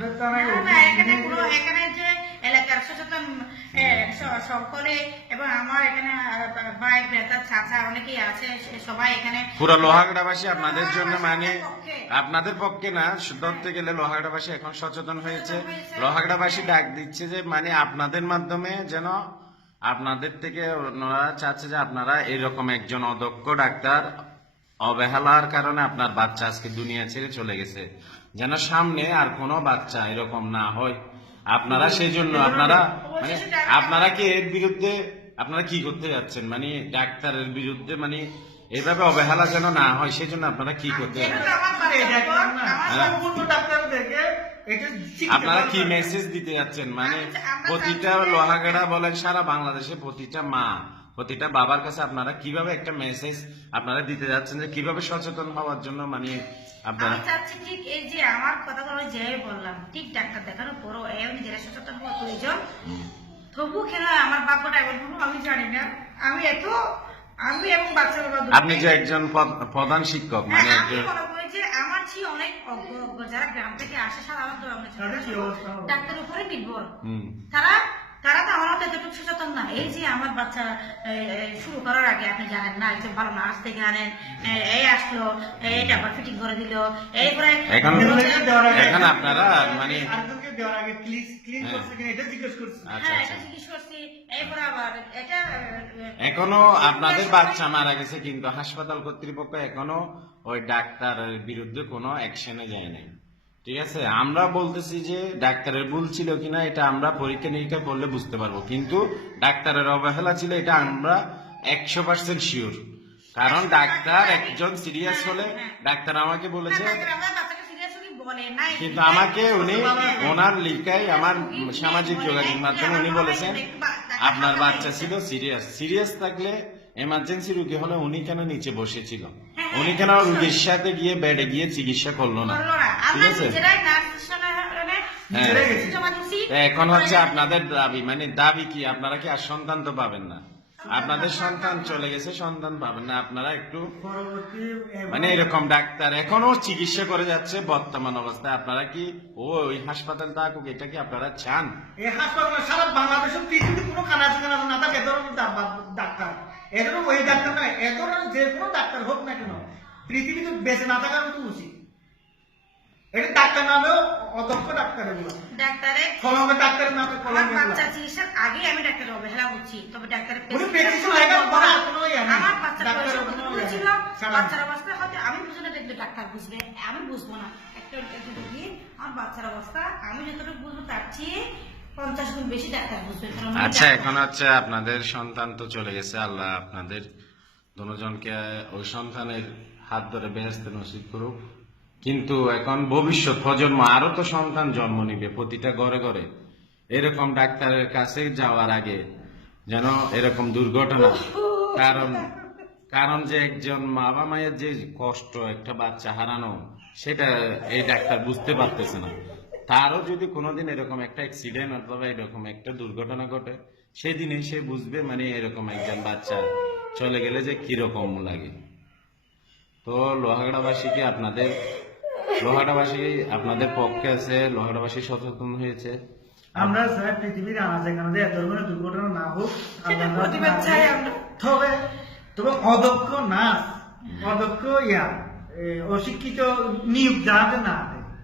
না, এখানে কোনো এখানে যে এলাকার সচেতন সকলে এবং আমার এখানে ভাই ভ্রাতা চাচা অনেকেই আছে সবাই এখানে পুরো লোহাগড়াবাসী আপনাদের জন্য মানে পক্ষে। আপনাদের পক্ষে না ধরতে গেলে লোহাগড়াবাসী এখন সচেতন হয়েছে লোহাগড়াবাসী ডাক দিচ্ছে যে মানে আপনাদের মাধ্যমে যেন আপনাদের থেকে ওনারা চাচ্ছে যে আপনারা এরকম একজন অদক্ষ ডাক্তার অবহেলার কারণে আপনার বাচ্চা আজকে দুনিয়া ছেড়ে চলে গেছে। যেন সামনে আর কোনো বাচ্চা এরকম না হয়। আপনারা সেই জন্য আপনারা মানে আপনারা কি এর বিরুদ্ধে আপনারা কি করতে যাচ্ছেন? মানে ডাক্তারের বিরুদ্ধে মানে এভাবে অবহেলা যেন না হয় সেই জন্য আপনারা কি করতে আমার আপনারা কি মেসেজ দিতে যাচ্ছেন? মানে প্রতিটা যে- বলেন সারা বাংলাদেশে প্রতিটা মা প্রতিটা বাবার কাছে আপনারা কীভাবে একটা মেসেজ আপনারা দিতে যাচ্ছেন যে কীভাবে সচেতন হওয়ার জন্য মানে আপনারা আমি চাচ্ছি ঠিক এই যে আমার কথাগুলো যে বললাম ঠিক ডাক্তার দেখানোর পরও এও নিজেরা সচেতন হওয়া প্রয়োজন। তবু কেন আমার বাপ্পাটা এমন আমি জানি না। আমি এত আমি এবং বাচ্চা বাবা আপনি যে একজন প্রধান শিক্ষক হ্যাঁ, মানে একজন আমার অনেক অজ্ঞ যারা গ্রাম থেকে আসে সারা আমার গ্রামে তাদের কি অবস্থা? হবে? ডাক্তার উপরে নির্ভর। তারা তারা তো আমার মতো এতটুকু সচেতন না। এই যে আমার বাচ্চা শুরু করার আগে আপনি জানেন না একজন ভালো নার্স থেকে আনেন এই আসলো এইটা আবার ফিটিং করে দিল এরপরে এখন এখন আপনারা মানে দেওয়ার আগে ক্লিন ক্লিন হ্যাঁ। করছে কিনা এটা জিজ্ঞেস করছি। আচ্ছা হ্যাঁ আচ্ছা। এটা জিজ্ঞেস করছি এরপরে আবার এটা এখনও আপনাদের বাচ্চা মারা গেছে কিন্তু হাসপাতাল কর্তৃপক্ষ এখনও ওই ডাক্তারের বিরুদ্ধে কোনো অ্যাকশনে যায় নাই। ঠিক আছে? আমরা বলতেছি যে ডাক্তারের ভুল ছিল কিনা এটা আমরা পরীক্ষা নিরীক্ষা করলে বুঝতে পারব। কিন্তু ডাক্তারের অবহেলা ছিল এটা আমরা একশো পার্সেন্ট শিওর কারণ ডাক্তার একজন সিরিয়াস হলে ডাক্তার আমাকে বলেছে নাই। কিন্তু আমাকে উনি ওনার লিখাই আমার সামাজিক যোগাযোগ মাধ্যমে উনি বলেছেন আপনার বাচ্চা ছিল সিরিয়াস সিরিয়াস থাকলে এমার্জেন্সি রুগী হলে উনি কেন নিচে বসেছিল? উনি কেন রুগীর সাথে গিয়ে বেডে গিয়ে চিকিৎসা করল না? ঠিক আছে? মানে হ্যাঁ। এখন হচ্ছে আপনাদের দাবি মানে দাবি কি? আপনারা কি আর সন্তান তো পাবেন না। আপনাদের সন্তান চলে গেছে সন্তান পাবেন না। আপনারা একটু মানে এরকম ডাক্তার এখনও চিকিৎসা করে যাচ্ছে বর্তমান অবস্থায়। আপনারা কি ও ওই হাসপাতাল থাকুক এটা কি আপনারা চান? এই হাসপাতালে সারা বাংলাদেশের পৃথিবীতে কোনো কানাচি না থাকে ডাক্তার। এ ধরনের ওই ডাক্তার নয় এ ধরনের যে কোনো ডাক্তার হোক না কেন পৃথিবীতে বেঁচে না থাকার মতো উচিত। এটা ডাক্তার নামেও অদক্ষ ডাক্তার এগুলো ডাক্তারের কলমের ডাক্তারের নামে আমার কলম চিকিৎসার আগে আমি ডাক্তারের অবহেলা করছি তবে ডাক্তারের উনি prescription prescription লেখার কোনো ইয়ে নেই। আমার বাচ্চার ডাক্তারের বয়স কোনো কতটুকু নেই। ছিল বাচ্চার অবস্থা হয়তো আমি বুঝি না দেখলে ডাক্তার বুঝবে আমি বুঝব না। একটা আমার বাচ্চার অবস্থা আমি যতটুকু বুঝব তার চেয়ে পঞ্চাশ গুণ বেশি ডাক্তার বুঝবে? আচ্ছা এখন হচ্ছে আপনাদের সন্তান তো চলে গেছে আল্লাহ আপনাদের দুজনকে ওই সন্তানের হাত ধরে বেহেস্তে নসিব করুক। কিন্তু এখন ভবিষ্যৎ প্রজন্ম আরও তো সন্তান জন্ম নিবে প্রতিটা ঘরে ঘরে। এরকম ডাক্তারের কাছে যাওয়ার আগে যেন এরকম দুর্ঘটনা কারণ কারণ যে একজন মা বাবা মায়ের যে কষ্ট একটা বাচ্চা হারানো সেটা এই ডাক্তার বুঝতে পারতেছে না। তারও যদি কোনোদিন এরকম একটা অ্যাক্সিডেন্ট অথবা এরকম একটা দুর্ঘটনা ঘটে সেদিনে সে বুঝবে মানে এরকম একজন বাচ্চা চলে গেলে যে কীরকম লাগে। তো লোহাগড়াবাসীকে আপনাদের লোহাগড়াবাসী আপনাদের পক্ষে আছে লোহাগড়াবাসী সচেতন হয়েছে। আমরা স্যার পৃথিবীর এত ধরনের দুর্ঘটনা না হোক প্রতিবাদ চাই তবে তবে অদক্ষ নার্স অদক্ষ ইয়া অশিক্ষিত নিয়োগ যাতে না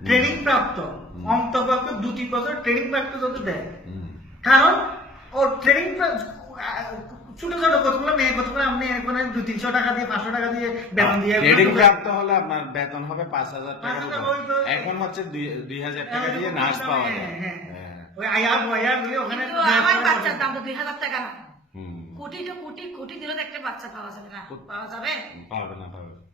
ট্রেনিং প্রাপ্ত। অন্তপক্ষে দুটি বছর ট্রেনিং প্রাপ্ত যাতে দেয়। কারণ ও ট্রেনিং ছোট ছোট কতগুলো মেয়ে কতগুলো আপনি এখানে দুই তিনশো টাকা দিয়ে পাঁচশো টাকা দিয়ে বেতন দিয়ে ট্রেডিং প্রাপ্ত হলে আপনার বেতন হবে পাঁচ হাজার টাকা 5,000 মতো। ওই তো- এখন হচ্ছে দুই- হাজার টাকা দিয়ে নার্স পাওয়া যায়। হ্যাঁ, হ্যাঁ। হ্যাঁ। ওই আয়ার বয়ার গুলি ওখানে আমার বাচ্চার দাম তো দুই হাজার টাকা না। কোটি তো কোটি কোটি দিলেও তো একটা বাচ্চা পাওয়া যাবে না। পাওয়া যাবে? পাবে না পাবে না।